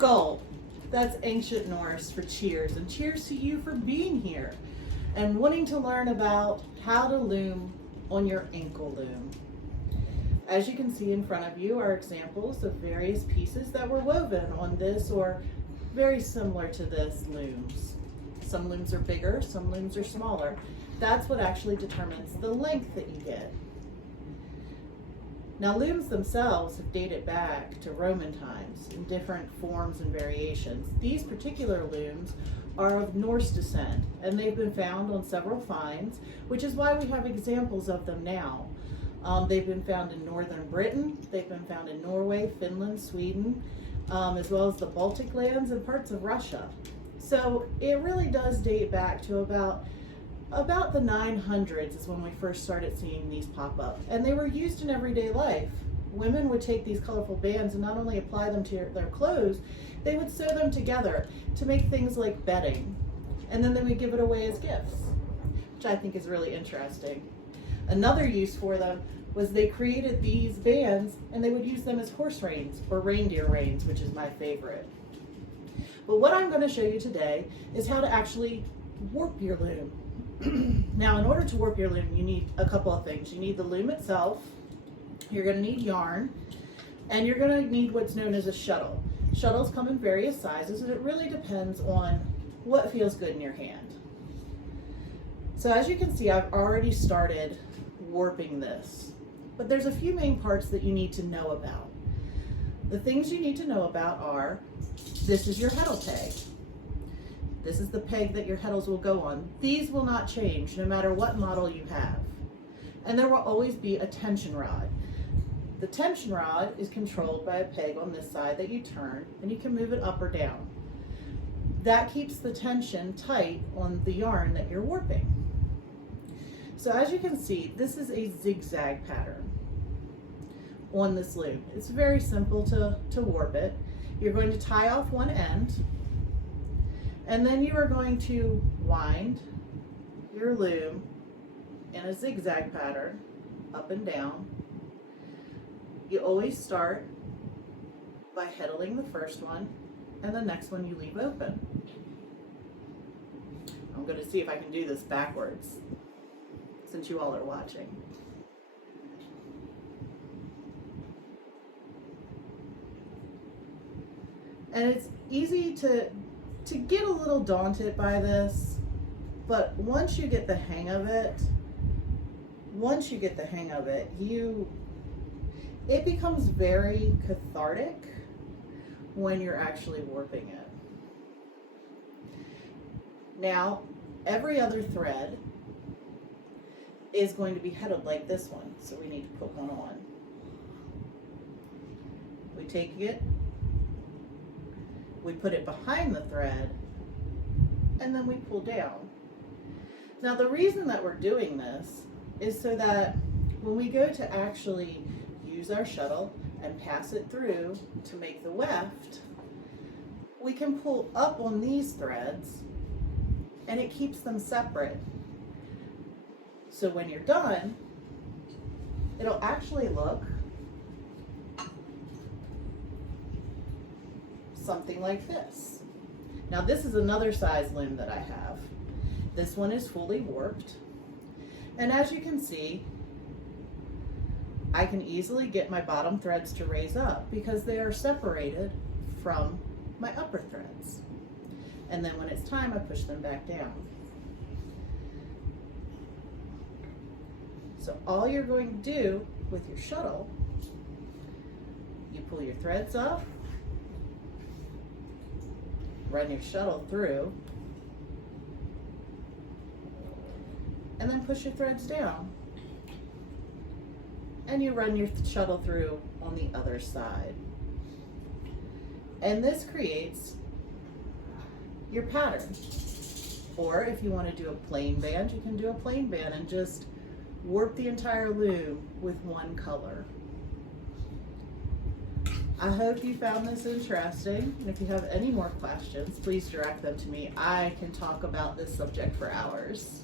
Skull. That's ancient Norse for cheers, and cheers to you for being here and wanting to learn about how to loom on your Inkle loom. As you can see in front of you are examples of various pieces that were woven on this or very similar to this looms. Some looms are bigger, some looms are smaller. That's what actually determines the length that you get. Now, looms themselves have dated back to Roman times in different forms and variations. These particular looms are of Norse descent, and they've been found on several finds, which is why we have examples of them now. They've been found in northern Britain, they've been found in Norway, Finland, Sweden, as well as the Baltic lands and parts of Russia. So it really does date back to about the 900s is when we first started seeing these pop up, and they were used in everyday life. Women would take these colorful bands and not only apply them to their clothes, they would sew them together to make things like bedding, and then they would give it away as gifts, which I think is really interesting. Another use for them was they created these bands and they would use them as horse reins or reindeer reins, which is my favorite. But what I'm going to show you today is how to actually warp your loom. Now, in order to warp your loom, you need a couple of things. You need the loom itself, you're going to need yarn, and you're going to need what's known as a shuttle. Shuttles come in various sizes, and it really depends on what feels good in your hand. So as you can see, I've already started warping this, but there's a few main parts that you need to know about. The things you need to know about are, this is your heddle peg. This is the peg that your heddles will go on. These will not change no matter what model you have. And there will always be a tension rod. The tension rod is controlled by a peg on this side that you turn, and you can move it up or down. That keeps the tension tight on the yarn that you're warping. So as you can see, this is a zigzag pattern on this loom. It's very simple to warp it. You're going to tie off one end, and then you are going to wind your loom in a zigzag pattern up and down. You always start by heddling the first one, and the next one you leave open. I'm going to see if I can do this backwards since you all are watching. And it's easy to get a little daunted by this, but once you get the hang of it, it becomes very cathartic when you're actually warping it. Now, every other thread is going to be headed like this one, so we need to put one on. We take it, we put it behind the thread, and then we pull down. Now, the reason that we're doing this is so that when we go to actually use our shuttle and pass it through to make the weft, we can pull up on these threads and it keeps them separate. So when you're done, it'll actually look something like this. Now, this is another size loom that I have. This one is fully warped, and as you can see, I can easily get my bottom threads to raise up because they are separated from my upper threads. And then when it's time, I push them back down. So all you're going to do with your shuttle, you pull your threads up, run your shuttle through, and then push your threads down. And you run your shuttle through on the other side. And this creates your pattern. Or if you want to do a plain band, you can do a plain band and just warp the entire loom with one color. I hope you found this interesting, and if you have any more questions, please direct them to me. I can talk about this subject for hours.